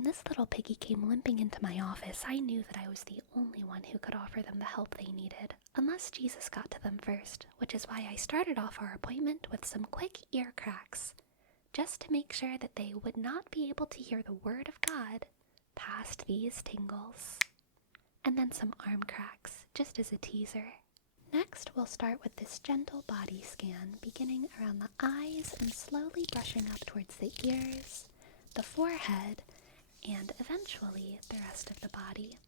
When this little piggy came limping into my office, I knew that I was the only one who could offer them the help they needed, unless Jesus got to them first, which is why I started off our appointment with some quick ear cracks, just to make sure that they would not be able to hear the word of God past these tingles. And then some arm cracks, just as a teaser. Next, we'll start with this gentle body scan, beginning around the eyes and slowly brushing up towards the ears, the forehead, and eventually the rest of the body.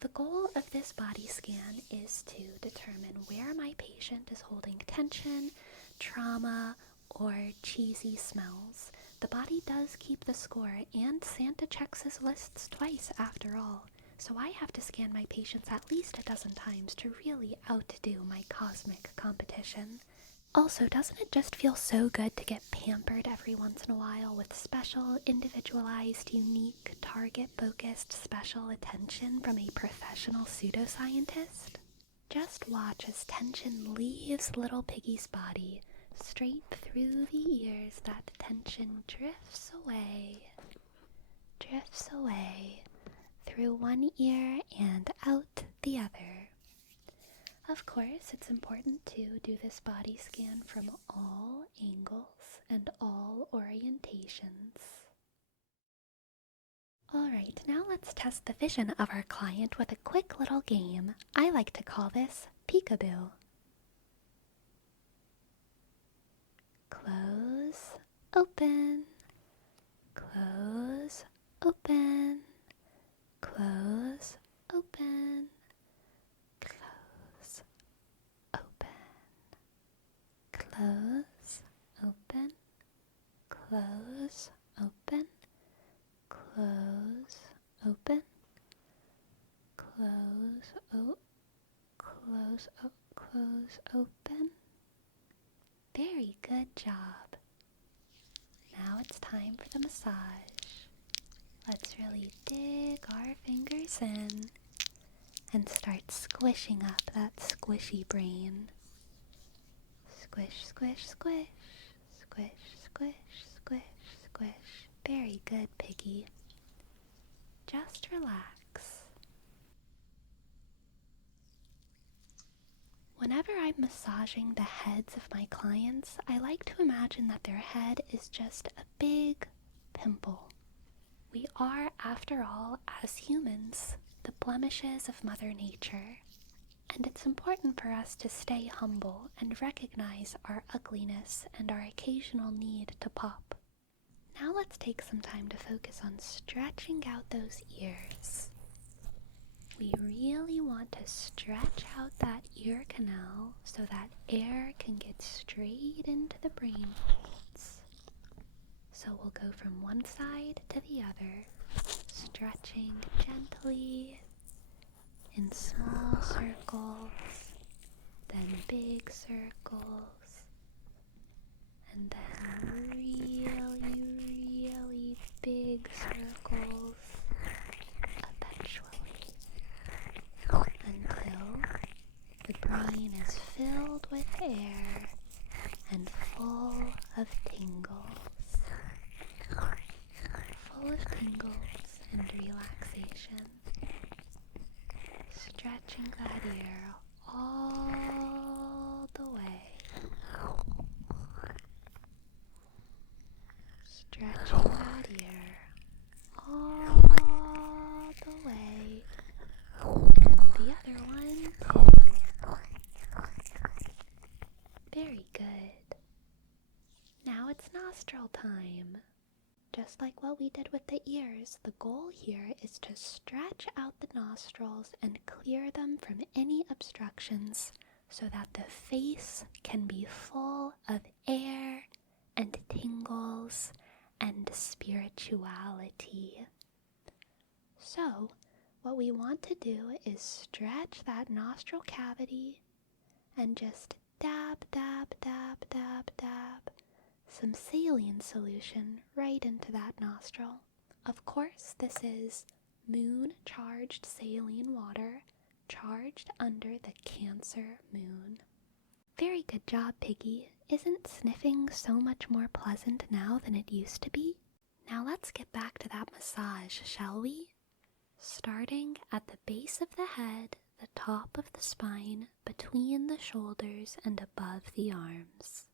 The goal of this body scan is to determine where my patient is holding tension, trauma, or cheesy smells. The body does keep the score, and Santa checks his lists twice after all, so I have to scan my patients at least a dozen times to really outdo my cosmic competition. Also, doesn't it just feel so good to get pampered every once in a while with special, individualized, unique, target-focused special attention from a professional pseudoscientist? Just watch as tension leaves little piggy's body, straight through the ears. That tension drifts away, through one ear and out the other. Of course, it's important to do this body scan from all angles and all orientations. Alright, now let's test the vision of our client with a quick little game. I like to call this peekaboo. Close, open, close, open, close, open, close, open, close, open, close, open, close, open, close, open. Very good job. Now it's time for the massage. Let's really dig our fingers in and start squishing up that squishy brain. Squish, squish, squish, squish, squish, squish, squish. Very good, piggy. Just relax. Whenever I'm massaging the heads of my clients, I like to imagine that their head is just a big pimple. We are, after all, as humans, the blemishes of Mother Nature, and it's important for us to stay humble and recognize our ugliness and our occasional need to pop. Now let's take some time to focus on stretching out those ears. We really want to stretch out that ear canal so that air can get straight into the brain folds. So we'll go from one side to the other, stretching gently in small circles, then big circles, and then really big circles eventually, until the brain is filled with air and full of tingles. Full of tingles and relaxation. Stretching that ear all the way. Stretching that ear all the way. And the other one too. Very good. Now it's nostril time. Just like what we did with the ears, the goal here is to stretch out the nostrils and clear them from any obstructions so that the face can be full of air and tingles and spirituality. So, what we want to do is stretch that nostril cavity and just dab, dab, dab, dab, dab some saline solution right into that nostril. Of course, this is moon-charged saline water, charged under the Cancer moon. Very good job, Piggy. Isn't sniffing so much more pleasant now than it used to be? Now let's get back to that massage, shall we? Starting at the base of the head, the top of the spine, between the shoulders, and above the arms.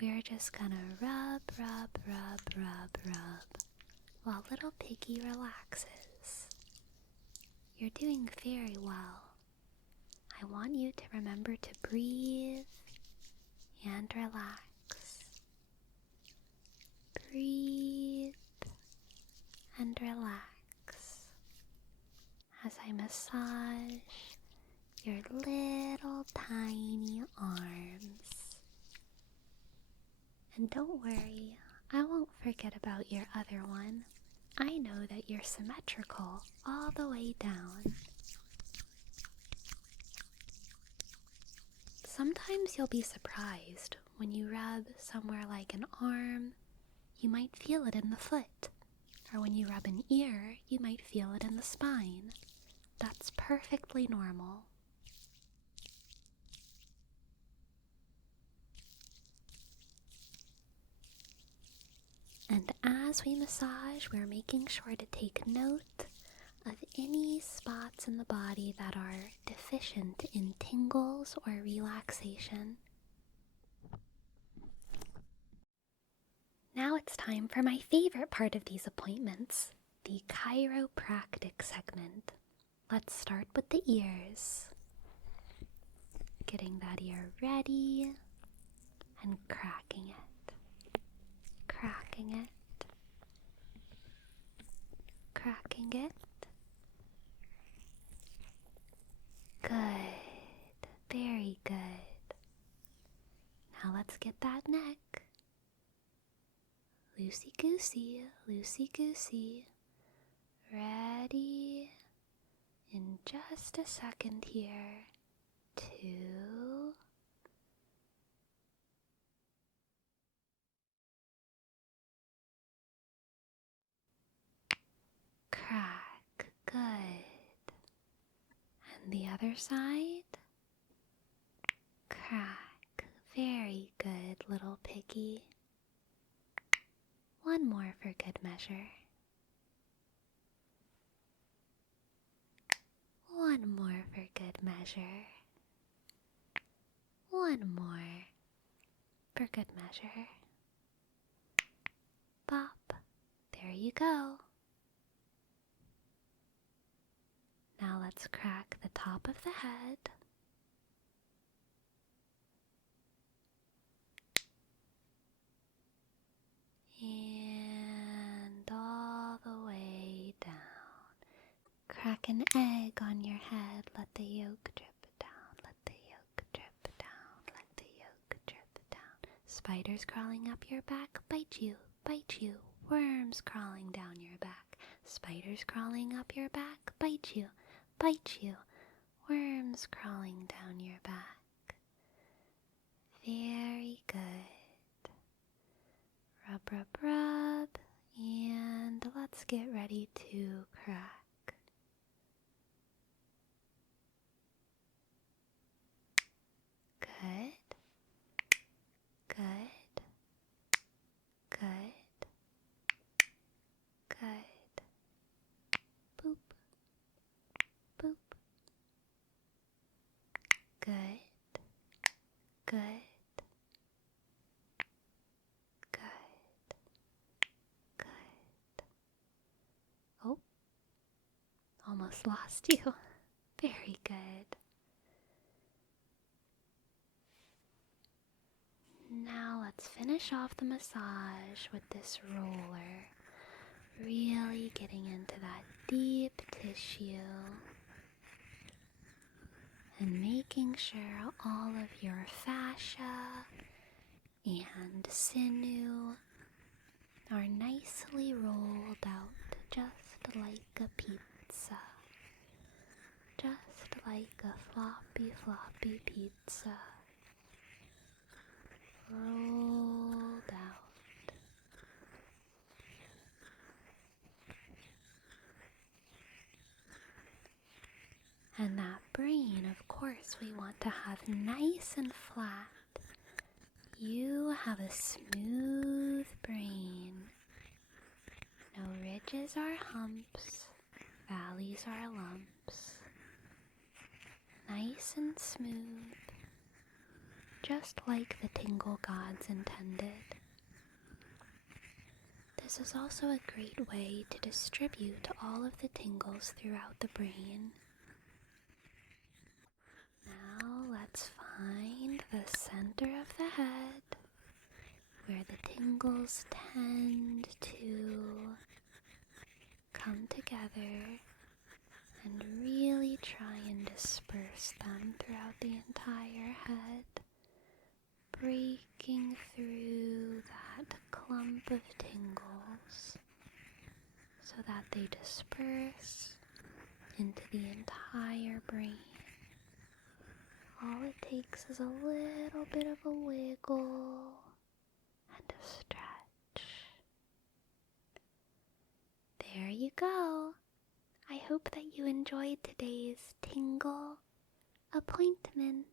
We're just gonna rub, rub, rub, rub, rub, while little piggy relaxes. You're doing very well. I want you to remember to breathe and relax. Breathe and relax as I massage your little tiny arms. And don't worry, I won't forget about your other one. I know that you're symmetrical all the way down. Sometimes you'll be surprised when you rub somewhere like an arm, you might feel it in the foot. Or when you rub an ear, you might feel it in the spine. That's perfectly normal. And as we massage, we're making sure to take note of any spots in the body that are deficient in tingles or relaxation. Now it's time for my favorite part of these appointments, the chiropractic segment. Let's start with the ears. Getting that ear ready and cracking it. Cracking it. Cracking it. Good. Very good. Now let's get that neck. Loosey-goosey, loosey-goosey. Ready? In just a second here. 2. Crack. Good. And the other side. Crack. Very good, little piggy. One more for good measure. One more for good measure. One more for good measure. Bop. There you go. Now let's crack the top of the head. And all the way down. Crack an egg on your head. Let the yolk drip down. Let the yolk drip down. Let the yolk drip down. Spiders crawling up your back. Bite you. Bite you. Worms crawling down your back. Spiders crawling up your back. Bite you. Bite you. Worms crawling down your back. Very good. Rub, rub, rub, and let's get ready to crack. Good, good, good, good. Boop, boop. Good, good. Almost lost you. Very good. Now let's finish off the massage with this roller. Really getting into that deep tissue and making sure all of your fascia and sinew are nicely rolled out, just like a pizza. Just like a floppy, floppy pizza. Rolled out. And that brain, of course, we want to have nice and flat. You have a smooth brain. Ridges are humps, valleys are lumps. Nice and smooth, just like the tingle gods intended. This is also a great way to distribute all of the tingles throughout the brain. Now let's find the center of the head, where the tingles tend to come together, and really try and disperse them throughout the entire head, breaking through that clump of tingles so that they disperse into the entire brain. All it takes is a little bit of a wiggle and a stretch. There you go. I hope that you enjoyed today's tingle appointment.